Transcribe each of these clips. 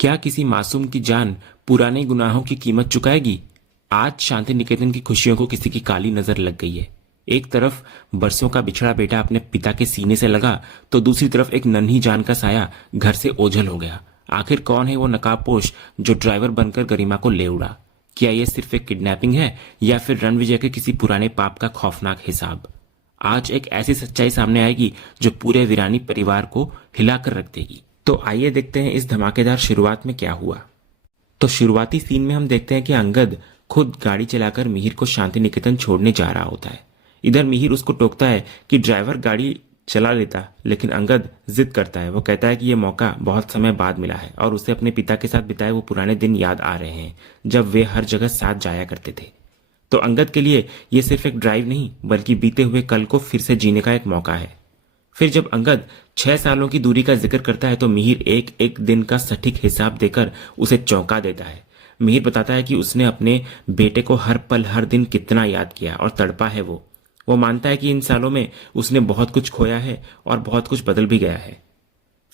क्या किसी मासूम की जान पुराने गुनाहों की कीमत चुकाएगी? आज शांति निकेतन की खुशियों को किसी की काली नजर लग गई है। एक तरफ बरसों का बिछड़ा बेटा अपने पिता के सीने से लगा, तो दूसरी तरफ एक नन्ही जान का साया घर से ओझल हो गया। आखिर कौन है वो नकाबपोश जो ड्राइवर बनकर गरिमा को ले उड़ा? क्या यह सिर्फ एक किडनैपिंग है या फिर रणविजय के किसी पुराने पाप का खौफनाक हिसाब? आज एक ऐसी सच्चाई सामने आएगी जो पूरे वीरानी परिवार को हिलाकर रख देगी। तो आइए देखते हैं इस धमाकेदार शुरुआत में क्या हुआ। तो शुरुआती सीन में हम देखते हैं कि अंगद खुद गाड़ी चलाकर मिहिर को शांति निकेतन छोड़ने जा रहा होता है। इधर मिहिर उसको टोकता है कि ड्राइवर गाड़ी चला लेता, लेकिन अंगद जिद करता है। वो कहता है कि यह मौका बहुत समय बाद मिला है और उसे अपने पिता के साथ बिताए वो पुराने दिन याद आ रहे हैं जब वे हर जगह साथ जाया करते थे। तो अंगद के लिए यह सिर्फ एक ड्राइव नहीं बल्कि बीते हुए कल को फिर से जीने का एक मौका है। फिर जब अंगद 6 सालों की दूरी का जिक्र करता है तो मिहिर एक एक दिन का सटीक हिसाब देकर उसे चौंका देता है। मिहिर बताता है कि उसने अपने बेटे को हर पल हर दिन कितना याद किया और तड़पा है। वो मानता है कि इन सालों में उसने बहुत कुछ खोया है और बहुत कुछ बदल भी गया है।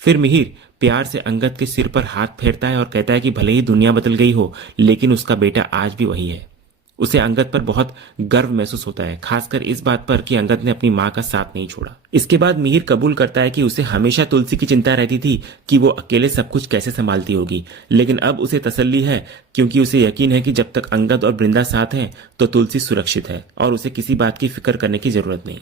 फिर मिहिर प्यार से अंगद के सिर पर हाथ फेरता है और कहता है कि भले ही दुनिया बदल गई हो, लेकिन उसका बेटा आज भी वही है। उसे अंगद पर बहुत गर्व महसूस होता है, खासकर इस बात पर कि अंगद ने अपनी मां का साथ नहीं छोड़ा। इसके बाद मिहिर कबूल करता है कि उसे हमेशा तुलसी की चिंता रहती थी कि वो अकेले सब कुछ कैसे संभालती होगी, लेकिन अब उसे तसल्ली है क्योंकि उसे यकीन है कि जब तक अंगद और बृंदा साथ हैं तो तुलसी सुरक्षित है और उसे किसी बात की फिक्र करने की जरूरत नहीं।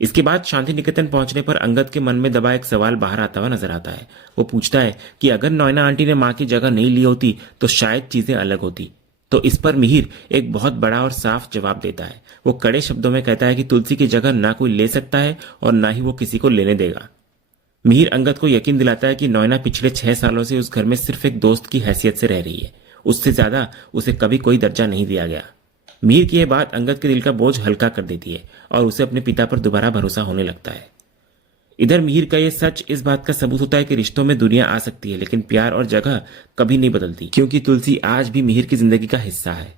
इसके बाद शांति निकेतन पहुंचने पर अंगद के मन में दबा एक सवाल बाहर आता हुआ नजर आता है। वो पूछता है कि अगर नॉयना आंटी ने मां की जगह नहीं ली होती तो शायद चीजें अलग होती। तो इस पर मिहिर एक बहुत बड़ा और साफ जवाब देता है। वो कड़े शब्दों में कहता है कि तुलसी की जगह ना कोई ले सकता है और ना ही वो किसी को लेने देगा। मिहिर अंगद को यकीन दिलाता है कि नॉयना पिछले 6 सालों से उस घर में सिर्फ एक दोस्त की हैसियत से रह रही है, उससे ज्यादा उसे कभी कोई दर्जा नहीं दिया गया। मिहिर की यह बात अंगद के दिल का बोझ हल्का कर देती है और उसे अपने पिता पर दोबारा भरोसा होने लगता है। इधर मिहिर का यह सच इस बात का सबूत होता है कि रिश्तों में दुनिया आ सकती है, लेकिन प्यार और जगह कभी नहीं बदलती, क्योंकि तुलसी आज भी मिहिर की जिंदगी का हिस्सा है।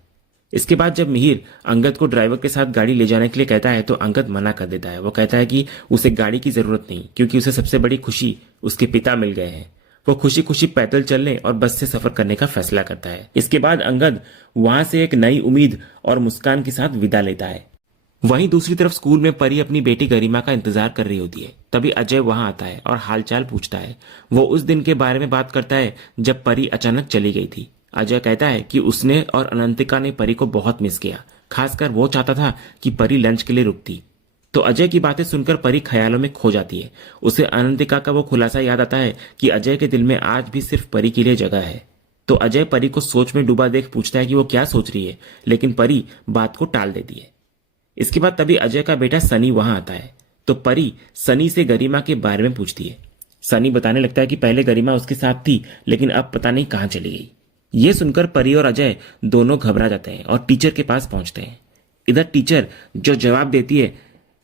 इसके बाद जब मिहिर अंगद को ड्राइवर के साथ गाड़ी ले जाने के लिए कहता है तो अंगद मना कर देता है। वो कहता है कि उसे गाड़ी की जरूरत नहीं, क्योंकि उसे सबसे बड़ी खुशी उसके पिता मिल गए हैं। वो खुशी खुशी पैदल चलने और बस से सफर करने का फैसला करता है। इसके बाद अंगद वहां से एक नई उम्मीद और मुस्कान के साथ विदा लेता है। वहीं दूसरी तरफ स्कूल में परी अपनी बेटी गरिमा का इंतजार कर रही होती है। तभी अजय वहां आता है और हालचाल पूछता है। वो उस दिन के बारे में बात करता है जब परी अचानक चली गई थी। अजय कहता है कि उसने और अनंतिका ने परी को बहुत मिस किया, खासकर वो चाहता था कि परी लंच के लिए रुकती। तो अजय की बातें सुनकर परी ख्यालों में खो जाती है। उसे अनंतिका का वो खुलासा याद आता है कि अजय के दिल में आज भी सिर्फ परी के लिए जगह है। तो अजय परी को सोच में डूबा देख पूछता है कि वो क्या सोच रही है, लेकिन परी बात को टाल देती है। इसके बाद तभी अजय का बेटा सनी वहां आता है। तो परी सनी से गरिमा के बारे में पूछती है। सनी बताने लगता है कि पहले गरिमा उसके साथ थी, लेकिन अब पता नहीं कहां चली गई। यह सुनकर परी और अजय दोनों घबरा जाते हैं और टीचर के पास पहुंचते हैं। इधर टीचर जो जवाब देती है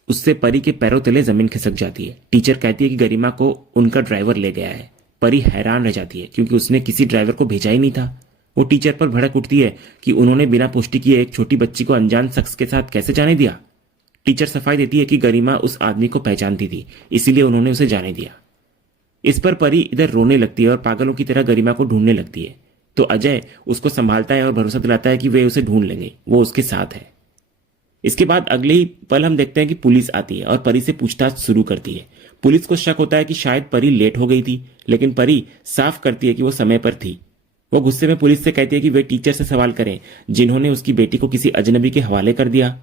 उससे परी के पैरों तले जमीन खिसक जाती है। टीचर कहती है कि गरिमा को उनका ड्राइवर ले गया है। परी हैरान रह जाती है क्योंकि उसने किसी ड्राइवर को भेजा ही नहीं था। वो टीचर पर भड़क उठती है कि उन्होंने बिना पुष्टि किए एक छोटी बच्ची को अनजान शख्स के साथ कैसे जाने दिया। टीचर सफाई देती है कि गरिमा उस आदमी को पहचानती थी, इसीलिए उन्होंने उसे जाने दिया। इस पर परी इधर रोने लगती है और पागलों की तरह गरिमा को ढूंढने लगती है। तो अजय उसको संभालता है और भरोसा दिलाता है कि वे उसे ढूंढ लेंगे, वो उसके साथ है। इसके बाद अगले ही पल हम देखते हैं कि पुलिस आती है और परी से पूछताछ शुरू करती है। पुलिस को शक होता है कि शायद परी लेट हो गई थी, लेकिन परी साफ करती है कि वो समय पर थी। वो गुस्से में पुलिस से कहती है कि वे टीचर से सवाल करें जिन्होंने उसकी बेटी को किसी अजनबी के हवाले कर दिया।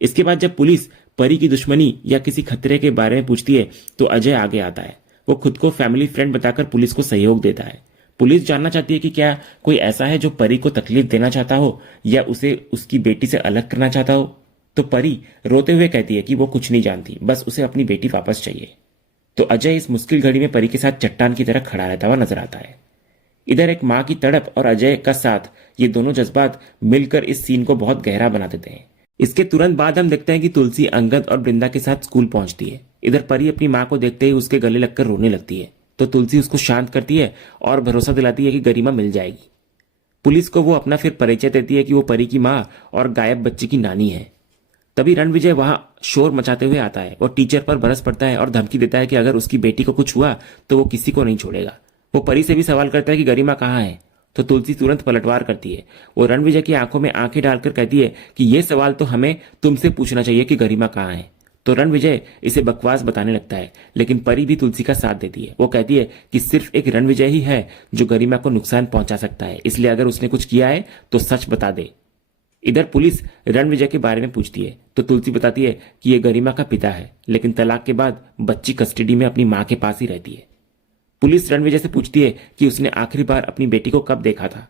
इसके बाद जब पुलिस परी की दुश्मनी या किसी खतरे के बारे में पूछती है तो अजय आगे आता है। वो खुद को फैमिली फ्रेंड बताकर पुलिस को सहयोग देता है। पुलिस जानना चाहती है कि क्या कोई ऐसा है जो परी को तकलीफ देना चाहता हो या उसे उसकी बेटी से अलग करना चाहता हो। तो परी रोते हुए कहती है कि वो कुछ नहीं जानती, बस उसे अपनी बेटी वापस चाहिए। तो अजय इस मुश्किल घड़ी में परी के साथ चट्टान की तरह खड़ा रहता हुआ नजर आता है। इधर एक मां की तड़प और अजय का साथ, ये दोनों जज्बात मिलकर इस सीन को बहुत गहरा बना देते हैं। इसके तुरंत बाद हम देखते हैं कि तुलसी अंगद और वृंदा के साथ स्कूल पहुंचती है। इधर परी अपनी मां को देखते ही उसके गले लगकर रोने लगती है। तो तुलसी उसको शांत करती है और भरोसा दिलाती है कि गरिमा मिल जाएगी। पुलिस को वो अपना फिर परिचय देती है कि वो परी की मां और गायब बच्ची की नानी है। तभी रणविजय वहां शोर मचाते हुए आता है और टीचर पर बरस पड़ता है और धमकी देता है कि अगर उसकी बेटी को कुछ हुआ तो वो किसी को नहीं छोड़ेगा। वो परी से भी सवाल करता है कि गरिमा कहाँ है। तो तुलसी तुरंत पलटवार करती है। वो रणविजय की आंखों में आंखें डालकर कहती है कि यह सवाल तो हमें तुमसे पूछना चाहिए कि गरिमा कहाँ है। तो रणविजय इसे बकवास बताने लगता है, लेकिन परी भी तुलसी का साथ देती है। वो कहती है कि सिर्फ एक रणविजय ही है जो गरिमा को नुकसान पहुंचा सकता है, इसलिए अगर उसने कुछ किया है तो सच बता दे। इधर पुलिस रणविजय के बारे में पूछती है तो तुलसी बताती है कि यह गरिमा का पिता है, लेकिन तलाक के बाद बच्ची कस्टडी में अपनी मां के पास ही रहती है। पुलिस रणविजय से पूछती है कि उसने आखिरी बार अपनी बेटी को कब देखा था।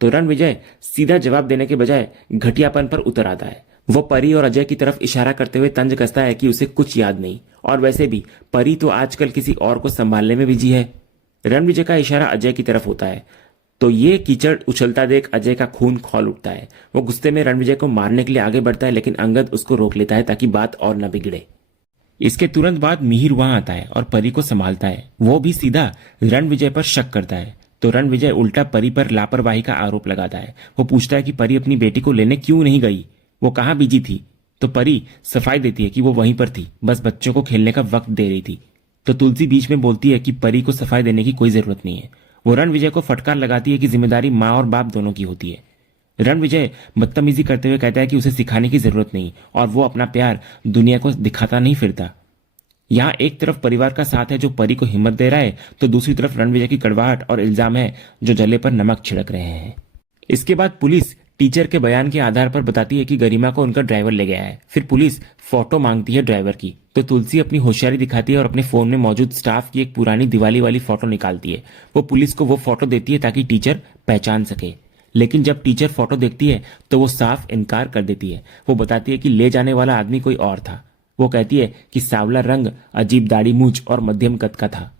तो रणविजय सीधा जवाब देने के बजाय घटियापन पर उतर आता है। वो परी और अजय की तरफ इशारा करते हुए तंज कसता है कि उसे कुछ याद नहीं, और वैसे भी परी तो आजकल किसी और को संभालने में बिजी है। रणविजय का इशारा अजय की तरफ होता है तो ये कीचड़ उछलता देख अजय का खून खौल उठता है। वो गुस्से में रणविजय को मारने के लिए आगे बढ़ता है, लेकिन अंगद उसको रोक लेता है ताकि बात और न बिगड़े। इसके तुरंत बाद मिहिर वहां आता है और परी को संभालता है। वो भी सीधा रणविजय पर शक करता है तो रणविजय उल्टा परी पर लापरवाही का आरोप लगाता है। वो पूछता है कि परी अपनी बेटी को लेने क्यों नहीं गई, वो कहाँ बिजी थी। तो परी सफाई देती है कि वो वहीं पर थी, बस बच्चों को खेलने का वक्त दे रही थी। तो तुलसी बीच में बोलती है कि परी को सफाई देने की कोई जरूरत नहीं है। वो रणविजय को फटकार लगाती है कि जिम्मेदारी माँ और बाप दोनों की होती है। रणविजय बदतमीजी करते हुए कहता है कि उसे सिखाने की जरूरत नहीं और वो अपना प्यार दुनिया को दिखाता नहीं फिरता। यहाँ एक तरफ परिवार का साथ है जो परी को हिम्मत दे रहा है, तो दूसरी तरफ रणविजय की कड़वाहट और इल्जाम है जो जले पर नमक छिड़क रहे हैं। इसके बाद पुलिस टीचर के बयान के आधार पर बताती है कि गरिमा को उनका ड्राइवर ले गया है। फिर पुलिस फोटो मांगती है ड्राइवर की, तो तुलसी अपनी होशियारी दिखाती है और अपने फोन में मौजूद स्टाफ की एक पुरानी दिवाली वाली फोटो निकालती है। वो पुलिस को वो फोटो देती है ताकि टीचर पहचान सके, लेकिन जब टीचर फोटो देखती है तो वो साफ इनकार कर देती है। वो बताती है कि ले जाने वाला आदमी कोई और था। वो कहती है कि सांवला रंग, अजीब दाढ़ी मूंछ और मध्यम कद का था।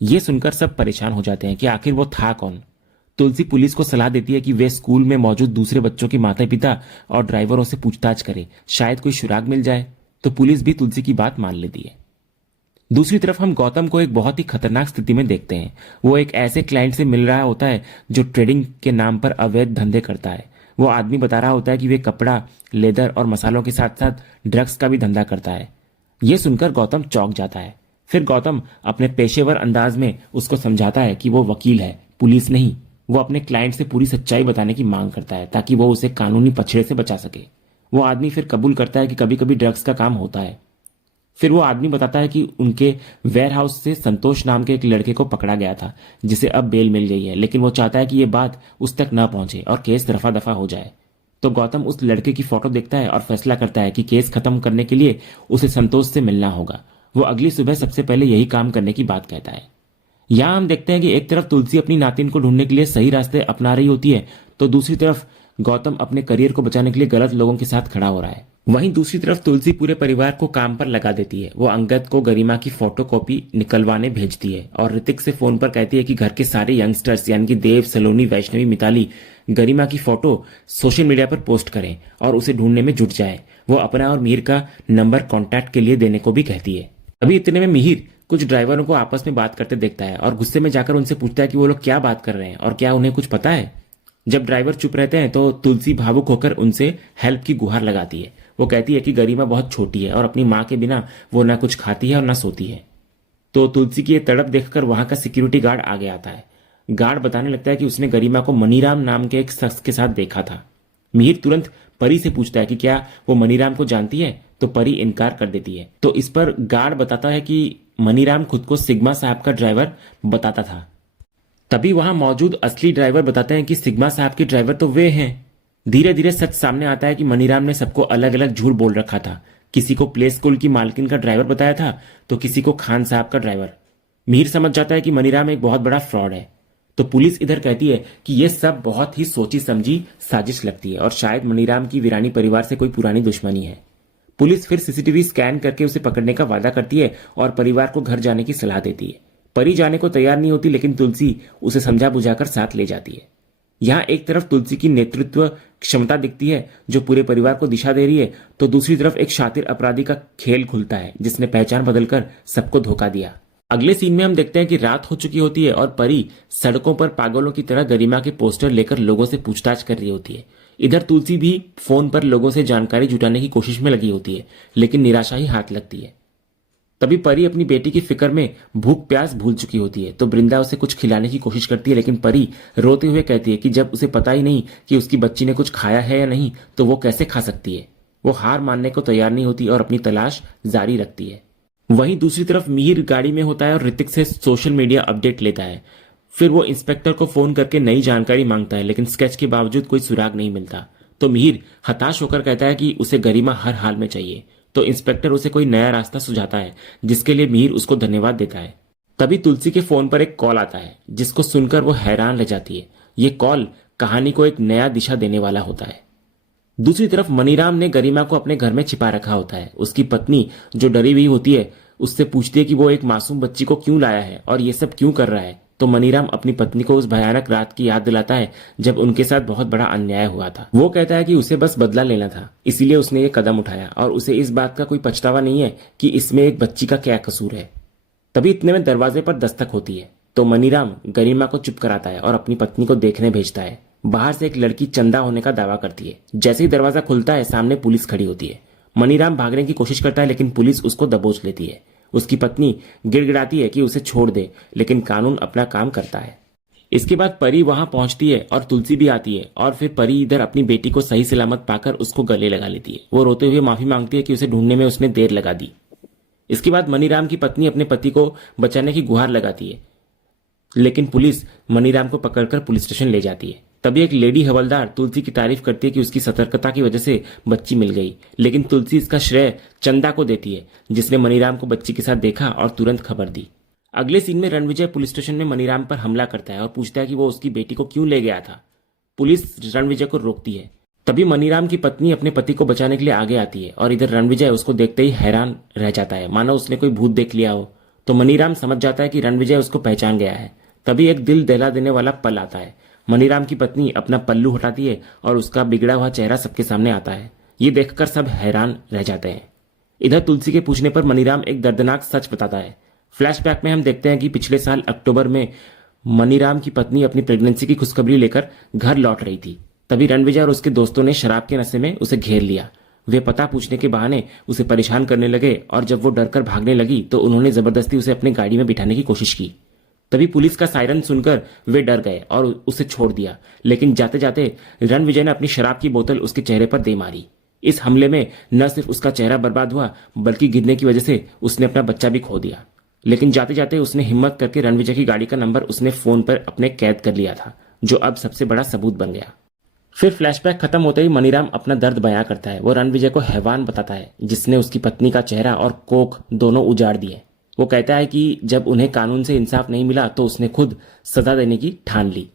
ये सुनकर सब परेशान हो जाते हैं कि आखिर वो था कौन। तुलसी पुलिस को सलाह देती है कि वे स्कूल में मौजूद दूसरे बच्चों के माता पिता और ड्राइवरों से पूछताछ करें, शायद कोई सुराग मिल जाए। तो पुलिस भी तुलसी की बात मान लेती है। दूसरी तरफ हम गौतम को एक बहुत ही खतरनाक स्थिति में देखते हैं। वो एक ऐसे क्लाइंट से मिल रहा होता है जो ट्रेडिंग के नाम पर अवैध धंधे करता है। वो आदमी बता रहा होता है कि वे कपड़ा, लेदर और मसालों के साथ साथ ड्रग्स का भी धंधा करता है। यह सुनकर गौतम चौंक जाता है। फिर गौतम अपने पेशेवर अंदाज में उसको समझाता है कि वो वकील है, पुलिस नहीं। वो अपने क्लाइंट से पूरी सच्चाई बताने की मांग करता है ताकि वो उसे कानूनी पछड़े से बचा सके। वो आदमी फिर कबूल करता है कि कभी कभी ड्रग्स का काम होता है। फिर वो आदमी बताता है कि उनके वेयर हाउस से संतोष नाम के एक लड़के को पकड़ा गया था जिसे अब बेल मिल गई है, लेकिन वो चाहता है कि ये बात उस तक न पहुंचे और केस रफा दफा हो जाए। तो गौतम उस लड़के की फोटो देखता है और फैसला करता है कि केस खत्म करने के लिए उसे संतोष से मिलना होगा। वो अगली सुबह सबसे पहले यही काम करने की बात कहता है। यहां हम देखते हैं कि एक तरफ तुलसी अपनी नातिन को ढूंढने के लिए सही रास्ते अपना रही होती है, तो दूसरी तरफ गौतम अपने करियर को बचाने के लिए गलत लोगों के साथ खड़ा हो रहा है। वहीं दूसरी तरफ तुलसी पूरे परिवार को काम पर लगा देती है। वो अंगद को गरिमा की फोटोकॉपी निकलवाने भेजती है और ऋतिक से फोन पर कहती है कि घर के सारे यंगस्टर्स यानी कि देव, सलोनी, वैष्णवी, मिताली गरिमा की फोटो सोशल मीडिया पर पोस्ट करें और उसे ढूंढने में जुट जाए। वो अपना और मिहिर का नंबर कॉन्टैक्ट के लिए देने को भी कहती है। अभी इतने में मिहिर कुछ ड्राइवरों को आपस में बात करते देखता है और गुस्से में जाकर उनसे पूछता है कि वो लोग क्या बात कर रहे हैं और क्या उन्हें कुछ पता है। जब ड्राइवर चुप रहते हैं तो तुलसी भावुक होकर उनसे हेल्प की गुहार लगाती है। वो कहती है कि गरिमा बहुत छोटी है और अपनी माँ के बिना वो ना कुछ खाती है और ना सोती है। तो तुलसी की ये तड़प देखकर वहां का सिक्योरिटी गार्ड आगे आता है। गार्ड बताने लगता है कि उसने गरिमा को मनीराम नाम के एक शख्स के साथ देखा था। मिहिर तुरंत परी से पूछता है कि क्या वो मनीराम को जानती है, तो परी इनकार कर देती है। तो इस पर गार्ड बताता है कि मनीराम खुद को सिग्मा साहब का ड्राइवर बताता था। तभी वहां मौजूद असली ड्राइवर बताते हैं कि सिग्मा साहब के ड्राइवर तो वे हैं। धीरे धीरे सच सामने आता है कि मनीराम ने सबको अलग अलग झूठ बोल रखा था। किसी को प्ले स्कूल की मालकिन का ड्राइवर बताया था तो किसी को खान साहब का ड्राइवर। मिहिर समझ जाता है कि मनीराम एक बहुत बड़ा फ्रॉड है। तो पुलिस इधर कहती है कि यह सब बहुत ही सोची समझी साजिश लगती है और शायद मनीराम की वीरानी परिवार से कोई पुरानी दुश्मनी है। पुलिस फिर सीसीटीवी स्कैन करके उसे पकड़ने का वादा करती है और परिवार को घर जाने की सलाह देती है। परी जाने को तैयार नहीं होती, लेकिन तुलसी उसे समझा बुझाकर साथ ले जाती है। यहां एक तरफ तुलसी की नेतृत्व क्षमता दिखती है जो पूरे परिवार को दिशा दे रही है, तो दूसरी तरफ एक शातिर अपराधी का खेल खुलता है जिसने पहचान बदलकर सबको धोखा दिया। अगले सीन में हम देखते हैं कि रात हो चुकी होती है और परी सड़कों पर पागलों की तरह गरिमा के पोस्टर लेकर लोगों से पूछताछ कर रही होती है। इधर तुलसी भी फोन पर लोगों से जानकारी जुटाने की कोशिश में लगी होती है, लेकिन निराशा ही हाथ लगती है। तभी परी अपनी बेटी की फिक्र में भूख प्यास भूल चुकी होती है तो बृंदा उसे कुछ खिलाने की कोशिश करती है, लेकिन परी रोते हुए कहती है कि जब उसे पता ही नहीं कि उसकी बच्ची ने कुछ खाया है या नहीं तो वो कैसे खा सकती है। वो हार मानने को तैयार नहीं होती और अपनी तलाश जारी रखती है। वहीं दूसरी तरफ मिहिर गाड़ी में होता है और ऋतिक से सोशल मीडिया अपडेट लेता है। फिर वो इंस्पेक्टर को फोन करके नई जानकारी मांगता है, लेकिन स्केच के बावजूद कोई सुराग नहीं मिलता। तो मिहिर हताश होकर कहता है कि उसे गरिमा हर हाल में चाहिए। तो इंस्पेक्टर उसे कोई नया रास्ता सुझाता है, जिसके लिए मिहिर उसको धन्यवाद देता है। तभी तुलसी के फोन पर एक कॉल आता है, जिसको सुनकर वो हैरान रह जाती है। ये कॉल कहानी को एक नया दिशा देने वाला होता है। दूसरी तरफ मनीराम ने गरिमा को अपने घर में छिपा रखा होता है। उसकी पत्नी, जो डरी हुई होती है, उससे पूछती है कि वो एक मासूम बच्ची को क्यों लाया है और ये सब क्यों कर रहा है। तो मनीराम अपनी पत्नी को उस भयानक रात की याद दिलाता है जब उनके साथ बहुत बड़ा अन्याय हुआ था। वो कहता है कि उसे बस बदला लेना था, इसीलिए उसने ये कदम उठाया और उसे इस बात का कोई पछतावा नहीं है कि इसमें एक बच्ची का क्या कसूर है। तभी इतने में दरवाजे पर दस्तक होती है तो मनीराम गरिमा को चुप कराता है और अपनी पत्नी को देखने भेजता है। बाहर से एक लड़की चंदा होने का दावा करती है। जैसे ही दरवाजा खुलता है सामने पुलिस खड़ी होती है। मनीराम भागने की कोशिश करता है, लेकिन पुलिस उसको दबोच लेती है। उसकी पत्नी गिड़गिड़ाती है कि उसे छोड़ दे, लेकिन कानून अपना काम करता है। इसके बाद परी वहां पहुंचती है और तुलसी भी आती है और फिर परी इधर अपनी बेटी को सही सलामत पाकर उसको गले लगा लेती है। वो रोते हुए माफी मांगती है कि उसे ढूंढने में उसने देर लगा दी। इसके बाद मनीराम की पत्नी अपने पति को बचाने की गुहार लगाती है, लेकिन पुलिस मनीराम को पकड़कर पुलिस स्टेशन ले जाती है। तभी एक लेडी हवलदार तुलसी की तारीफ करती है कि उसकी सतर्कता की वजह से बच्ची मिल गई, लेकिन तुलसी इसका श्रेय चंदा को देती है, जिसने मनीराम को बच्ची के साथ देखा और तुरंत खबर दी। अगले सीन में रणविजय पुलिस स्टेशन में मनीराम पर हमला करता है और पूछता है कि वो उसकी बेटी को क्यों ले गया था। पुलिस रणविजय को रोकती है। तभी मनीराम की पत्नी अपने पति को बचाने के लिए आगे आती है और इधर रणविजय उसको देखते ही हैरान रह जाता है, मानो उसने कोई भूत देख लिया हो। तो मनीराम समझ जाता है कि रणविजय उसको पहचान गया है। तभी एक दिल दहला देने वाला पल आता है। मनीराम की पत्नी अपना पल्लू हटाती है और उसका बिगड़ा हुआ चेहरा सबके सामने आता है। ये देखकर सब हैरान रह जाते हैं। इधर तुलसी के पूछने पर मनीराम एक दर्दनाक सच बताता है। फ्लैशबैक में हम देखते हैं कि पिछले साल अक्टूबर में मनीराम की पत्नी अपनी प्रेगनेंसी की खुशखबरी लेकर घर लौट रही थी। तभी रणविजय और उसके दोस्तों ने शराब के नशे में उसे घेर लिया। वे पता पूछने के बहाने उसे परेशान करने लगे और जब वो डरकर भागने लगी तो उन्होंने जबरदस्ती उसे अपनी गाड़ी में बिठाने की कोशिश की। तभी पुलिस का सायरन सुनकर वे डर गए और उसे छोड़ दिया, लेकिन जाते जाते रणविजय ने अपनी शराब की बोतल उसके चेहरे पर दे मारी। इस हमले में न सिर्फ उसका चेहरा बर्बाद हुआ, बल्कि गिरने की वजह से उसने अपना बच्चा भी खो दिया। लेकिन जाते जाते उसने हिम्मत करके रणविजय की गाड़ी का नंबर उसने फोन पर अपने कैद कर लिया था, जो अब सबसे बड़ा सबूत बन गया। फिर फ्लैशबैक खत्म होते ही मनीराम अपना दर्द बयां करता है। वो रणविजय को हैवान बताता है जिसने उसकी पत्नी का चेहरा और कोख दोनों उजाड़ दिए। वो कहता है कि जब उन्हें कानून से इंसाफ नहीं मिला तो उसने खुद सजा देने की ठान ली।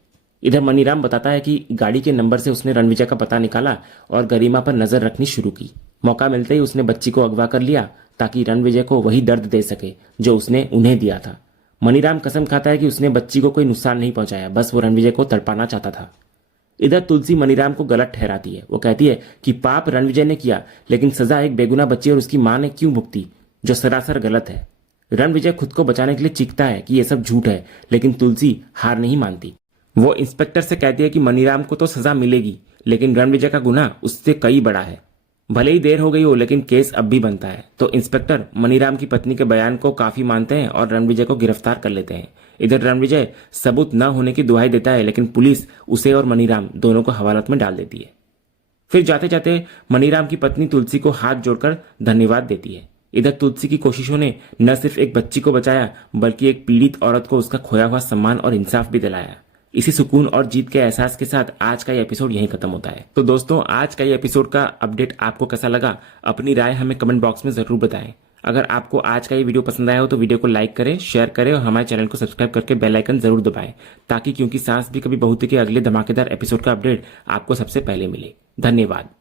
इधर मनीराम बताता है कि गाड़ी के नंबर से उसने रणविजय का पता निकाला और गरिमा पर नजर रखनी शुरू की। मौका मिलते ही उसने बच्ची को अगवा कर लिया ताकि रणविजय को वही दर्द दे सके जो उसने उन्हें दिया था। मनीराम कसम खाता है कि उसने बच्ची को कोई नुकसान नहीं पहुंचाया, बस वो रणविजय को तड़पाना चाहता था। इधर तुलसी मनीराम को गलत ठहराती है। वो कहती है कि पाप रणविजय ने किया, लेकिन सजा एक बेगुनाह बच्ची और उसकी मां ने क्यों भुगती, जो सरासर गलत है। रणविजय खुद को बचाने के लिए चीखता है कि यह सब झूठ है, लेकिन तुलसी हार नहीं मानती। वो इंस्पेक्टर से कहती है कि मनीराम को तो सजा मिलेगी, लेकिन रणविजय का गुनाह उससे कई बड़ा है। भले ही देर हो गई हो, लेकिन केस अब भी बनता है। तो इंस्पेक्टर मनीराम की पत्नी के बयान को काफी मानते हैं और रणविजय को गिरफ्तार कर लेते हैं। इधर रणविजय सबूत न होने की दुहाई देता है, लेकिन पुलिस उसे और मनीराम दोनों को हवालात में डाल देती है। फिर जाते जाते मनीराम की पत्नी तुलसी को हाथ जोड़कर धन्यवाद देती है। इधर तुलसी की कोशिशों ने न सिर्फ एक बच्ची को बचाया, बल्कि एक पीड़ित औरत को उसका खोया हुआ सम्मान और इंसाफ भी दिलाया। इसी सुकून और जीत के एहसास के साथ आज का ये एपिसोड यहीं खत्म होता है। तो दोस्तों, आज का ये एपिसोड का अपडेट आपको कैसा लगा, अपनी राय हमें कमेंट बॉक्स में जरूर बताएं। अगर आपको आज का ये वीडियो पसंद आया हो तो वीडियो को लाइक करें, शेयर करें और हमारे चैनल को सब्सक्राइब करके बेल आइकन जरूर दबाएं, ताकि क्योंकि सांस भी कभी बहुत के अगले धमाकेदार एपिसोड का अपडेट आपको सबसे पहले मिले। धन्यवाद।